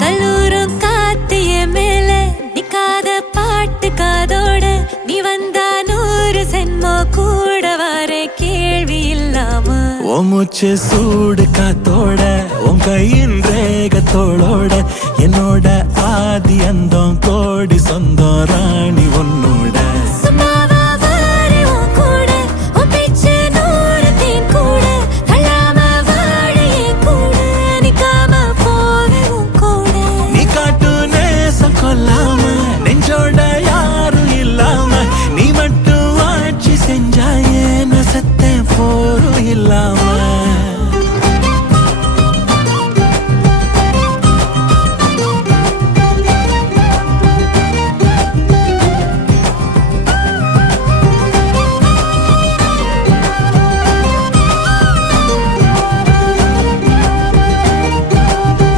கல்லூரும் காத்திய மேல நிக்காத பாட்டு காதோட நீ வந்தா 100 சென்மோ கூட வர கேள்வி இல்லாம மூச்சு சூடு காத்தோட உன் கையின் ரேகத்தோளோட என்னோட ஆதி அந்தம்